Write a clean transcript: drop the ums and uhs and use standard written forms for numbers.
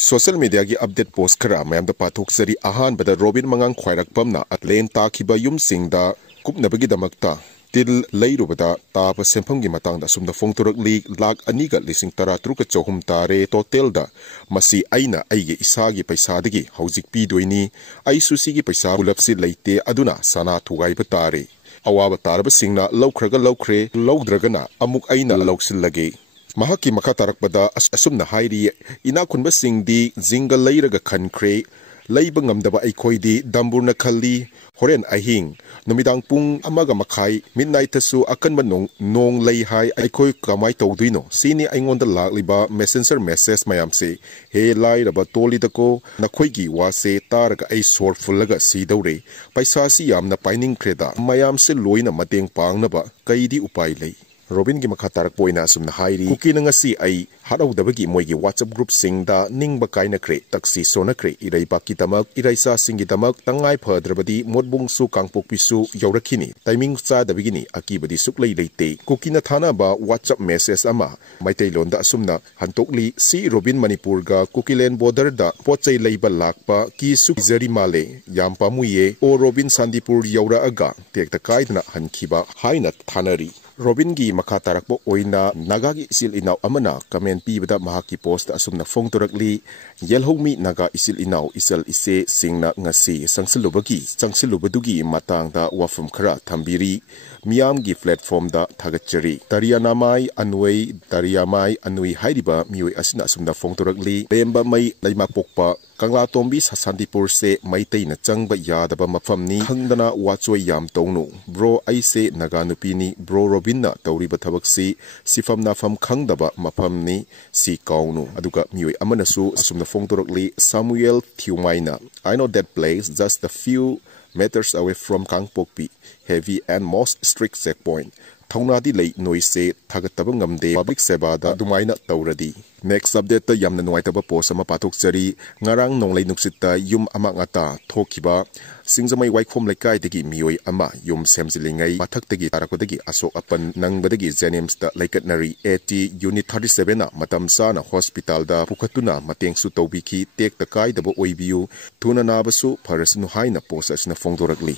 Social media gi update post khara mayam da pathok sari ahan bada Robin mangang khwairak pamna len ta khiba yum singda kupnabagi damakta til leirubada ta pa sempham gi matang da sumda fongturak li lak ani ga lising tara truka chohum tare total da masi aina aige isagi paisa dagi haujik pi doini ai susi gi paisa bulapsi leite aduna sana thugai ba tare awaba tarba singna laukhre laudragana amuk aina lauksil lage Mahaki makha tarakbada asumna hairi ina khunba singdi jinga leiraga khankhre leiba ngamdaba aikhoidi damburna khalli horen ahing numidang pung amaga makhai midnight tasu akanba nong lei hai aikhoi kamai tawduino sini aingonda lakliba messenger message mayamse he lairaba tolidako nakhoigi wase taraga ai sor fullaga sidawre paisa si yamna paining kreda mayamse loina mateng pangnaba kaidi upai lei Robin gi makha tarak poina sumna hairi Kuki na ngasi ai haraudabagi moigi WhatsApp group singda ningba kaina kre taksi sona kre irai baki tamak iraisa singi tamak tangai phadrabadi modbung su kangpok pisu yaurakhini timing cha dabigini akibadi suklei leite Kuki na thana ba WhatsApp message ama maitai londa asumna hantokli si Robin Manipur ga Kukilen border da pochai leiba lakpa ki sukjari male yampa muye o Robin Sandipur yaura aga tekta kaidna hankhiba haina thanari Robin gi makha tarakbo oina naga gi isil inaw amana comment pibada mahaki post asumna fongtorakli yelhomi naga isil inaw isal ise singna ngasi sangsilubadugi matangda wafum khara thambiri miyam gi platform da thagachari tariyanamai anui hairiba mioi asina asumna fongtorakli remba mai laima pokpa Kangla Tombi Sandipur se maitai na changba yadaba mafamni khangdana wachoi yam tongnu bro aise naga nupini bro Robin na tawriba thabaksi sifamna fam khangdaba mafamni si kaunu aduga mioi amanasu asumna fongtorokli Samuel Thiumaina I know that place just a few meters away from Kangpokpi heavy and most strict checkpoint Thaunadi lei noise thagataba ngamde public sebada dumaina tawradi Next update ta yamna nuaitaba post ama pathok chari ngarang nonglei nuksita yum ama ngata thokiba singzamai waikhom lekai degi mioi ama yum semjilingai pathak tegi tarakodagi asok apan nangbadagi Jenims da laikatnari 80 unit 37 na matamsa na hospital da pukhtkhre matengsu tawbiki tek takai dabo oibiu thuna nabasu pharasnu haina post asna fongdorakli